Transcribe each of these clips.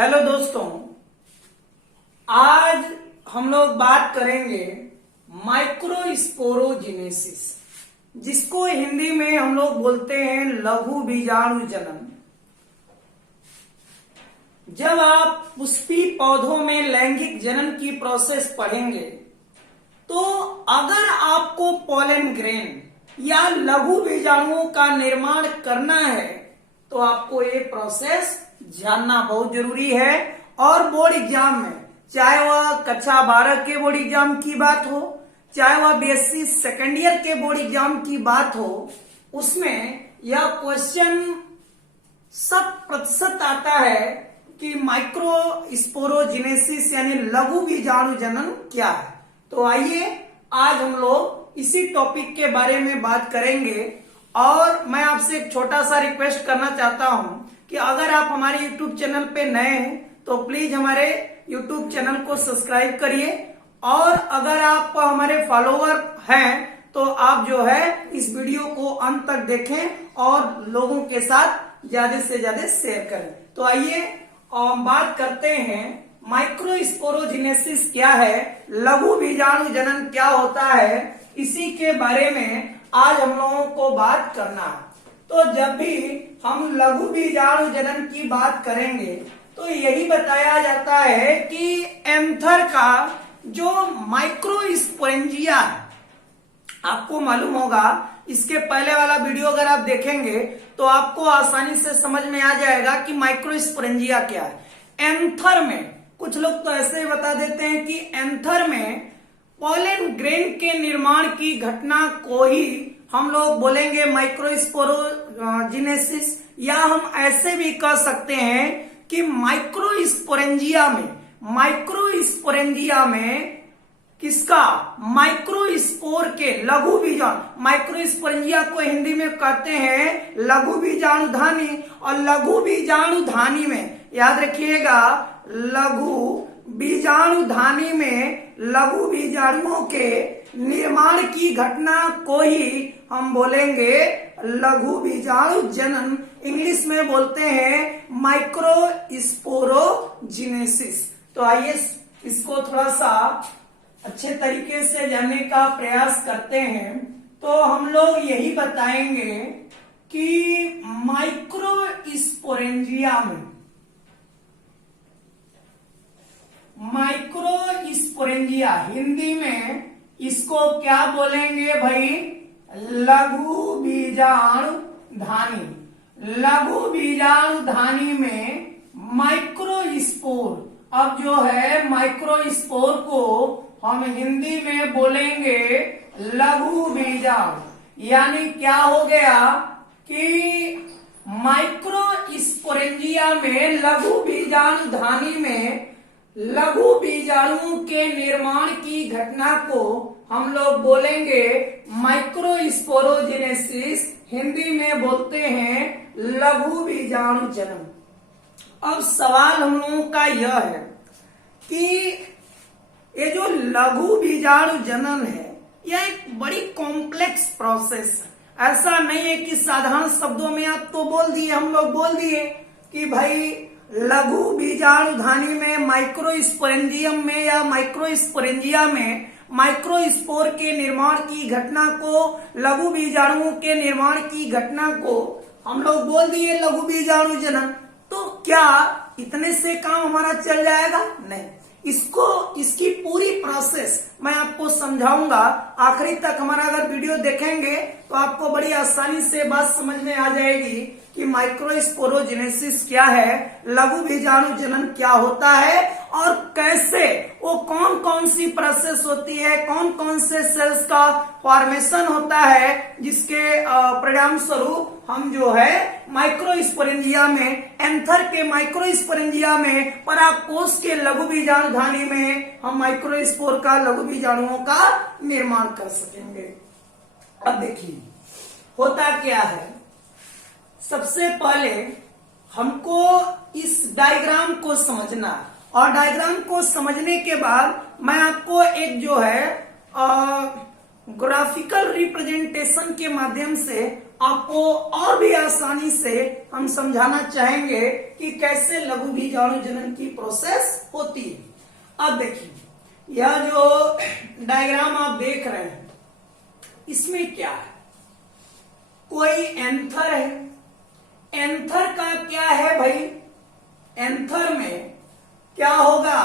Hello दोस्तों, आज हम लोग बात करेंगे माइक्रोस्पोरोजेनेसिस, जिसको हिंदी में हम लोग बोलते हैं लघु बीजाणु जनन। जब आप पुष्पी पौधों में लैंगिक जनन की प्रोसेस पढ़ेंगे तो अगर आपको पोलन ग्रेन या लघु बीजाणुओं का निर्माण करना है तो आपको ये प्रोसेस जानना बहुत जरूरी है। और बोर्ड एग्जाम में, चाहे वह कक्षा 12 के बोर्ड एग्जाम की बात हो, चाहे वह बीएससी सेकेंड ईयर के बोर्ड एग्जाम की बात हो, उसमें यह क्वेश्चन 100% आता है कि माइक्रोस्पोरोजेनेसिस यानी लघु बीजाणु जनन क्या है। तो आइए आज हम लोग इसी टॉपिक के बारे में बात करेंगे। और मैं आपसे एक छोटा सा रिक्वेस्ट करना चाहता हूं कि अगर आप हमारे YouTube चैनल पे नए हैं तो प्लीज हमारे YouTube चैनल को सब्सक्राइब करिए, और अगर आप हमारे फॉलोअर हैं तो आप जो है इस वीडियो को अंत तक देखें और लोगों के साथ ज्यादा से ज्यादा शेयर करें। तो आइए बात करते हैं माइक्रोस्पोरोजेनेसिस क्या है, लघु बीजाणु जनन क्या होता है, इसी के बारे में आज हम लोगों को बात करना है। तो जब भी हम लघु बीजाणु जनन की बात करेंगे तो यही बताया जाता है कि एंथर का जो माइक्रोस्पोरेंजिया है, आपको मालूम होगा, इसके पहले वाला वीडियो अगर आप देखेंगे तो आपको आसानी से समझ में आ जाएगा कि माइक्रोस्पोरेंजिया क्या है। एंथर में कुछ लोग तो ऐसे बता देते हैं कि एंथर में पोलन ग्रेन के निर्माण की घटना को ही हम लोग बोलेंगे माइक्रोस्पोरोजेनेसिस, या हम ऐसे भी कह सकते हैं कि माइक्रोस्पोरेंजिया में किसका, माइक्रोस्पोर के लघु बीजाणु। माइक्रोस्पोरेंजिया को हिंदी में कहते हैं लघु बीजाणु धानी, और लघु बीजाणु धानी में याद रखिएगा, लघु बीजाणु धानी में लघु बीजाणुओं के निर्माण की घटना को ही हम बोलेंगे लघु बीजाणु जनन। इंग्लिश में बोलते हैं माइक्रोस्पोरोजेनेसिस। तो आइए इसको थोड़ा सा अच्छे तरीके से जानने का प्रयास करते हैं। तो हम लोग यही बताएंगे कि माइक्रोस्पोरेंजिया हिंदी में इसको क्या बोलेंगे भाई, लघु बीजाणु धानी। लघु बीजाणु धानी में माइक्रोस्पोर, अब जो है माइक्रोस्पोर को हम हिंदी में बोलेंगे लघु बीजाणु। यानी क्या हो गया कि माइक्रोस्पोरेंजिया में लघु बीजाणु धानी में लघु बीजाणुओं के निर्माण की घटना को हम लोग बोलेंगे माइक्रोस्पोरोजेनेसिस, हिंदी में बोलते हैं लघु बीजाणु जनन। अब सवाल हम लोगों का यह है कि ये जो लघु बीजाणु जनन है यह एक बड़ी कॉम्प्लेक्स प्रोसेस है। ऐसा नहीं है कि साधारण शब्दों में आप तो बोल दिए, हम लोग बोल दिए कि भाई लघु बीजाणु धानी में माइक्रोस्पोरेंजियम में या माइक्रोस्पोरेंजिया में माइक्रोस्पोर के निर्माण की घटना को, लघु बीजाणुओं के निर्माण की घटना को हम लोग बोल दिए लघु बीजाणु जनन। तो क्या इतने से काम हमारा चल जाएगा? नहीं, इसकी पूरी प्रोसेस मैं आपको समझाऊंगा। आखिरी तक हमारा अगर वीडियो देखेंगे तो आपको बड़ी आसानी से बात समझ में आ जाएगी कि माइक्रोस्पोरोजेनेसिस क्या है, लघु बीजाणु जनन क्या होता है, और कैसे वो कौन कौन सी प्रोसेस होती है, कौन कौन से सेल्स का फॉर्मेशन होता है, जिसके परिणाम स्वरूप हम जो है माइक्रोस्पोरेंजिया में, एंथर के माइक्रोस्पोरेंजिया में, परागकोश के लघु बीजाणु धानी में हम माइक्रोस्पोर का, लघु बीजाणुओं का निर्माण कर सकेंगे। अब देखिए होता क्या है। सबसे पहले हमको इस डायग्राम को समझना है, और डायग्राम को समझने के बाद मैं आपको एक जो है ग्राफिकल रिप्रेजेंटेशन के माध्यम से आपको और भी आसानी से हम समझाना चाहेंगे कि कैसे लघु बीजाणु जनन की प्रोसेस होती है। अब देखिए यह जो डायग्राम आप देख रहे हैं इसमें क्या है, कोई एंथर है। एंथर का क्या है भाई, एंथर में क्या होगा,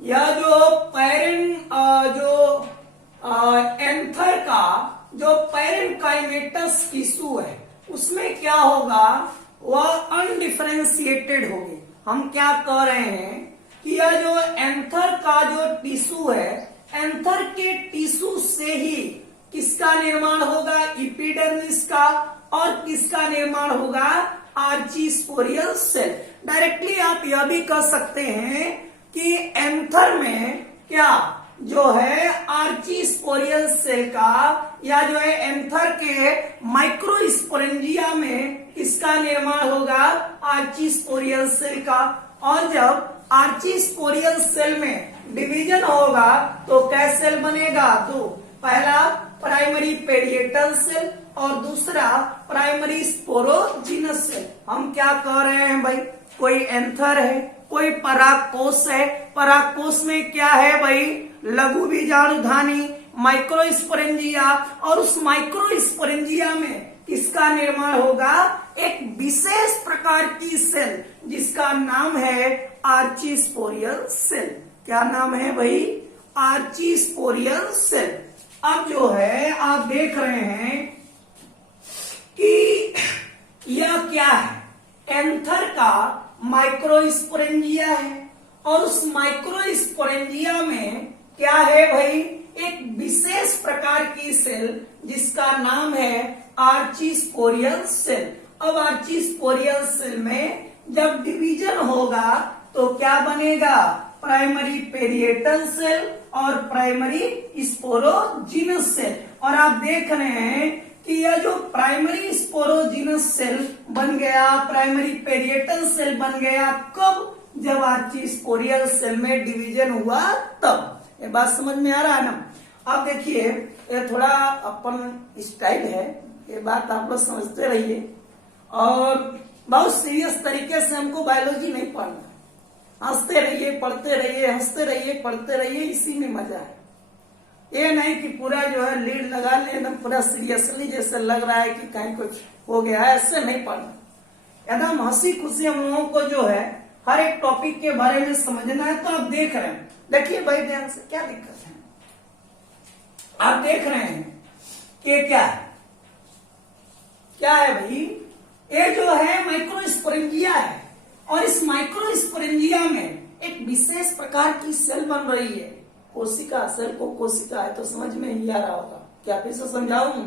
यह जो एंथर का जो पैरेनकाइमेटस टिश्यू है उसमें क्या होगा, वह अनडिफरेंशिएटेड होगी। हम क्या कह रहे हैं कि यह जो एंथर का जो टिश्यू है, एंथर के टिश्यू से ही किसका निर्माण होगा, एपिडर्मिस का, और किसका निर्माण होगा, आर्चीस्पोरियल सेल। डायरेक्टली आप यह भी कह सकते हैं कि एंथर में क्या जो है आर्चीस्पोरियल सेल का, या जो है एंथर के माइक्रोस्पोरेंजिया में किसका निर्माण होगा, आर्चीस्पोरियल सेल का। और जब आर्चीस्पोरियल सेल में डिवीजन होगा तो क्या सेल बनेगा, तो पहला प्राइमरी पेरिएटल सेल और दूसरा प्राइमरी स्पोरोजिनस सेल। हम क्या कह रहे हैं भाई, कोई एंथर है, कोई परागकोश है, परागकोश में क्या है भाई, लघु बीजाणुधानी माइक्रोस्पोरेंजिया, और उस माइक्रोस्पोरेंजिया में किसका निर्माण होगा, एक विशेष प्रकार की सेल जिसका नाम है आर्चीस्पोरियल सेल। क्या नाम है भाई, आर्चीस्पोरियल सेल। अब जो है आप देख रहे हैं कि यह क्या है, एंथर का माइक्रोस्पोरेंजिया है, और उस माइक्रोस्पोरेंजिया में क्या है भाई, एक विशेष प्रकार की सेल जिसका नाम है आर्चीस्पोरियल सेल। अब आर्चीस्पोरियल सेल में जब डिवीजन होगा तो क्या बनेगा, प्राइमरी पेरिएटल सेल और प्राइमरी स्पोरोजिनस सेल। और आप देख रहे हैं कि यह जो प्राइमरी स्पोरोजिनस सेल बन गया, प्राइमरी पेरिएटल सेल बन गया, कब, जब आर्चीस्पोरियल सेल में डिवीजन हुआ तब। ये बात समझ में आ रहा है ना। अब देखिए ये थोड़ा अपन स्टाइल है, ये बात आप लोग समझते रहिए, और बहुत सीरियस तरीके से हमको बायोलॉजी नहीं पढ़ना, हंसते रहिए पढ़ते रहिए, हंसते रहिए पढ़ते रहिए, इसी में मजा है। ये नहीं कि पूरा जो है लीड लगा ले एकदम पूरा सीरियसली जैसे लग रहा है कि कहीं कुछ हो गया है, ऐसे नहीं पढ़ना। एकदम हंसी खुशी हम लोगों को जो है हर एक टॉपिक के बारे में समझना है। तो आप देख रहे हैं, देखिए भाई ध्यान से, क्या दिक्कत है, आप देख रहे हैं कि क्या है, क्या है भाई, ये जो है माइक्रोस्पोरेंजिया है, और इस माइक्रोस्पोरेंजिया में एक विशेष प्रकार की सेल बन रही है, कोशिका। सेल को कोशिका है तो समझ में ही आ रहा होगा, क्या फिर से समझाऊं,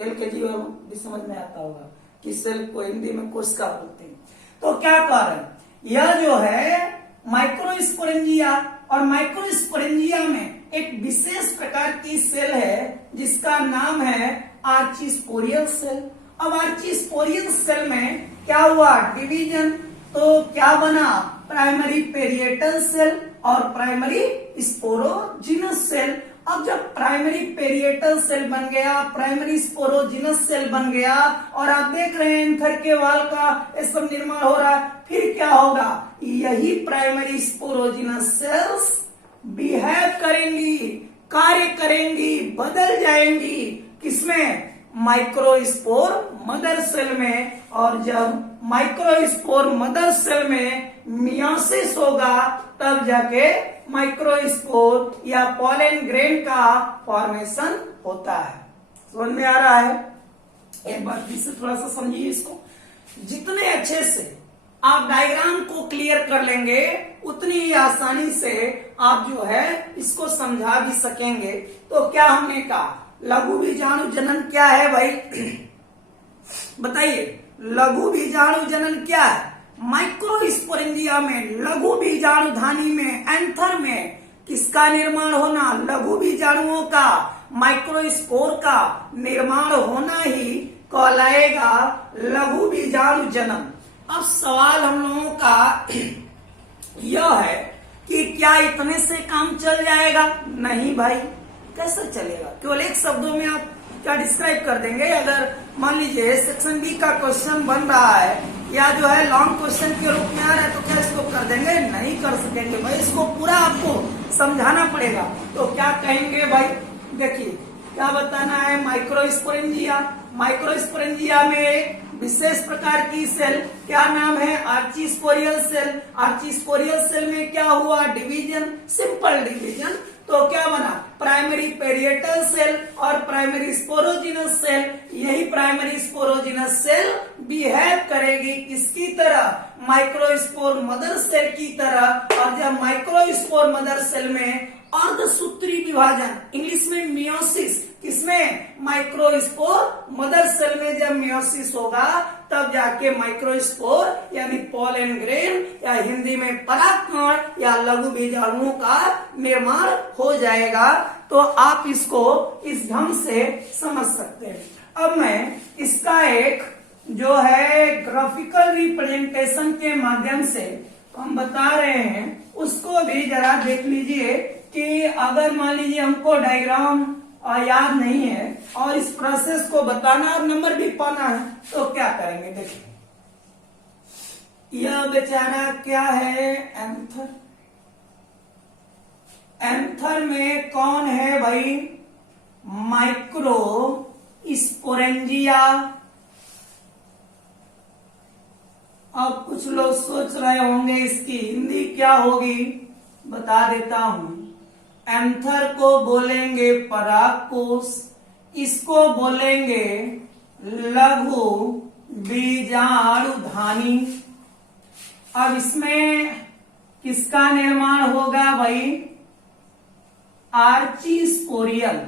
LKG में भी समझ में आता होगा कि सेल को हिंदी में कोशिका बोलते हैं। तो क्या कह रहे हैं, यह जो है माइक्रोस्पोरेंजिया, और माइक्रोस्पोरेंजिया में एक विशेष प्रकार की सेल है जिसका नाम है आर्चीस्पोरियल सेल। अब आर्चीस्पोरियल सेल में क्या हुआ, डिवीजन, तो क्या बना, प्राइमरी पेरिएटल सेल और प्राइमरी स्पोरोजिनस सेल। अब जब प्राइमरी पेरिएटल सेल बन गया, प्राइमरी स्पोरोजिनस सेल बन गया, और आप देख रहे हैं एंथर के वाल का ये सब निर्माण हो रहा है, फिर क्या होगा, यही प्राइमरी स्पोरोजिनस सेल्स बिहेव करेंगी, कार्य करेंगी, बदल जाएंगी, किसमें, माइक्रोस्पोर मदर सेल में। और जब माइक्रोस्पोर मदर सेल में मियोसिस होगा तब जाके माइक्रोस्पोर या पॉलन ग्रेन का फॉर्मेशन होता है। समझ में आ रहा है, एक बार फिर से थोड़ा सा समझिए इसको। जितने अच्छे से आप डायग्राम को क्लियर कर लेंगे उतनी ही आसानी से आप जो है इसको समझा भी सकेंगे। तो क्या हमने कहा, लघु बीजाणु जनन क्या है भाई, बताइए, लघु बीजाणु जनन क्या है, माइक्रोस्पोरेंजिया में, लघु बीजाणुधानी में, एंथर में किसका निर्माण होना, लघु बीजाणुओं का, माइक्रोस्पोर का निर्माण होना ही कहलाएगा लघु बीजाणु जनन। अब सवाल हम लोगों का यह है कि क्या इतने से काम चल जाएगा, नहीं भाई, कैसे चलेगा। केवल एक शब्दों में आप क्या डिस्क्राइब कर देंगे। अगर मान लीजिए सेक्शन बी का क्वेश्चन बन रहा है या जो है लॉन्ग क्वेश्चन के रूप में आ रहा है तो क्या इसको कर देंगे? नहीं कर सकेंगे भाई, इसको पूरा आपको समझाना पड़ेगा। तो क्या कहेंगे भाई, देखिए क्या बताना है। माइक्रोस्पोरेंजिया, माइक्रोस्पोरेंजिया में एक विशेष प्रकार की सेल, क्या नाम है? आर्चिस्पोरियल सेल। आर्चिस्पोरियल सेल में क्या हुआ? Division, simple division. तो क्या बना? प्राइमरी पेरिएटल सेल और प्राइमरी स्पोरोजिनस सेल। यही प्राइमरी स्पोरोजिनस सेल बिहेव करेगी किसकी तरह? माइक्रोस्पोर मदर सेल की तरह। और जब माइक्रोस्पोर मदर सेल में अर्धसूत्री विभाजन, इंग्लिश में मियोसिस, किसमें? माइक्रोस्पोर मदर सेल में जब मियोसिस होगा तब जाके माइक्रोस्पोर यानी पॉलन ग्रेन या हिंदी में परागकण या लघु बीजाणुओं का निर्माण हो जाएगा। तो आप इसको इस ढंग से समझ सकते हैं। अब मैं इसका एक जो है ग्राफिकल रिप्रेजेंटेशन के माध्यम से हम बता रहे हैं, उसको भी जरा देख लीजिए कि अगर मान लीजिए हमको डायग्राम याद नहीं है और इस प्रोसेस को बताना और नंबर भी पाना है तो क्या करेंगे। देखिए यह बेचारा क्या है? एंथर। एंथर में कौन है भाई? Micro sporangia. अब कुछ लोग सोच रहे होंगे इसकी हिंदी क्या होगी, बता देता हूं। एंथर को बोलेंगे परागकोश, इसको बोलेंगे लघु बीजाणुधानी। अब इसमें किसका निर्माण होगा भाई? आर्चिस्पोरियल,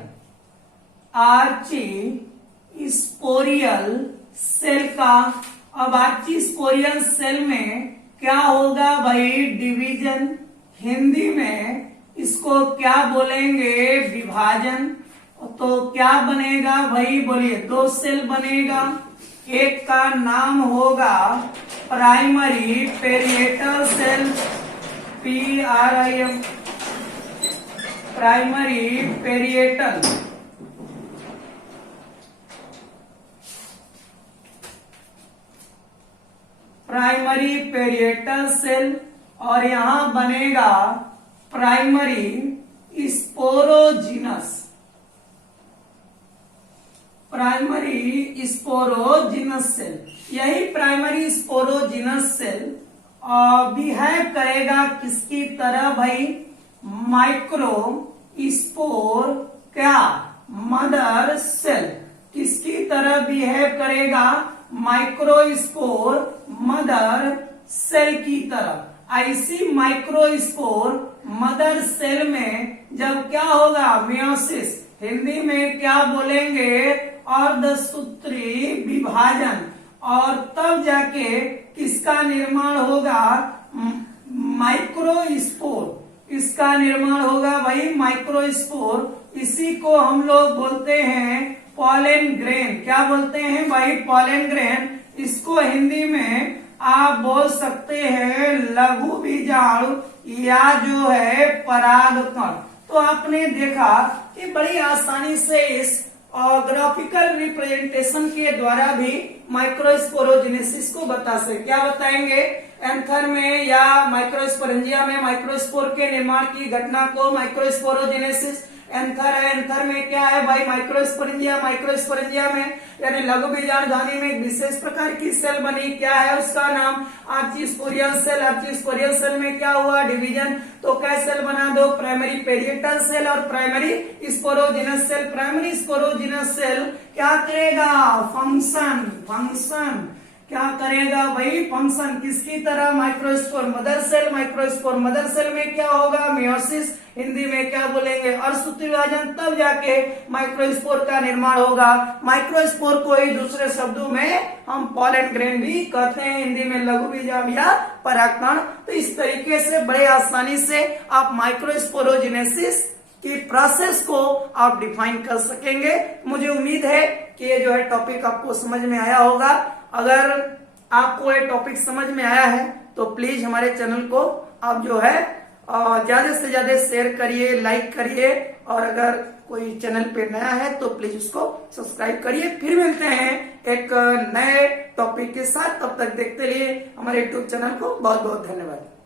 आर्चिस्पोरियल सेल का। अब आर्चिस्पोरियल सेल में क्या होगा भाई? डिवीजन। हिंदी में इसको क्या बोलेंगे? विभाजन। तो क्या बनेगा भाई? बोलिए। दो सेल बनेगा, एक का नाम होगा primary parietal cell, PRIM, primary parietal. Primary parietal cell और यहां बनेगा primary sporogenous, primary sporogenous cell. यही प्राइमरी स्पोरोजिनस सेल बिहेव करेगा किसकी तरह भाई? माइक्रो स्पोर क्या? Mother cell. किसकी तरह बिहेव करेगा? माइक्रोस्पोर मदर सेल की तरह। ऐसी माइक्रोस्पोर मदर सेल में जब क्या होगा? मियोसिस, हिंदी में क्या बोलेंगे? अर्धसूत्री विभाजन। और तब जाके किसका निर्माण होगा? माइक्रोस्पोर। इसका निर्माण होगा भाई माइक्रोस्पोर। इसी को हम लोग बोलते हैं पॉलन ग्रेन। क्या बोलते हैं भाई? Pollen grain. इसको हिंदी में आप बोल सकते हैं लघु बीजाणु या जो है परागकण। तो आपने देखा कि बड़ी आसानी से इस ग्राफिकल रिप्रेजेंटेशन के द्वारा भी माइक्रोस्पोरोजेनेसिस को बता सकते। क्या बताएंगे? एंथर में या माइक्रोस्पोरेंजिया में माइक्रोस्पोर के निर्माण की घटना को माइक्रोस्पोरोजेनेसिस। एंथर है, एंथर में क्या है भाई? माइक्रोस्पोरेंजिया। माइक्रोस्पोरेंजिया में यानी लघु बीजाणुधानी में एक विशेष प्रकार की सेल बनी, क्या है उसका नाम? आर्चिस्पोरियल सेल। आर्चिस्पोरियल सेल में क्या हुआ? डिवीजन। तो क्या सेल बना दो? प्राइमरी पेरिएटल सेल और primary sporogenous cell. Primary sporogenous cell क्या करेगा? फंक्शन क्या करेगा भाई? फंक्शन। किसकी तरह? Microspore mother cell. Microspore mother cell में क्या होगा? मियोसिस। हिंदी में क्या बोलेंगे? अर्धसूत्री विभाजन। तब जाके माइक्रोस्पोर का निर्माण होगा। माइक्रोस्पोर को ही दूसरे शब्दों में हम पॉलन ग्रेन भी कहते हैं, हिंदी में लघु बीजाणु या परागकण। तो इस तरीके से बड़े आसानी से आप माइक्रोस्पोरोजेनेसिस की प्रोसेस को आप डिफाइन कर सकेंगे। मुझे उम्मीद है कि ये जो है टॉपिक आपको समझ में आया होगा। अगर आपको ये टॉपिक समझ में आया है तो प्लीज हमारे चैनल को आप जो है ज्यादा से ज्यादा शेयर करिए, लाइक करिए, और अगर कोई चैनल पे नया है तो प्लीज उसको सब्सक्राइब करिए। फिर मिलते हैं एक नए टॉपिक के साथ, तब तक देखते रहिए हमारे यूट्यूब चैनल को। बहुत बहुत धन्यवाद।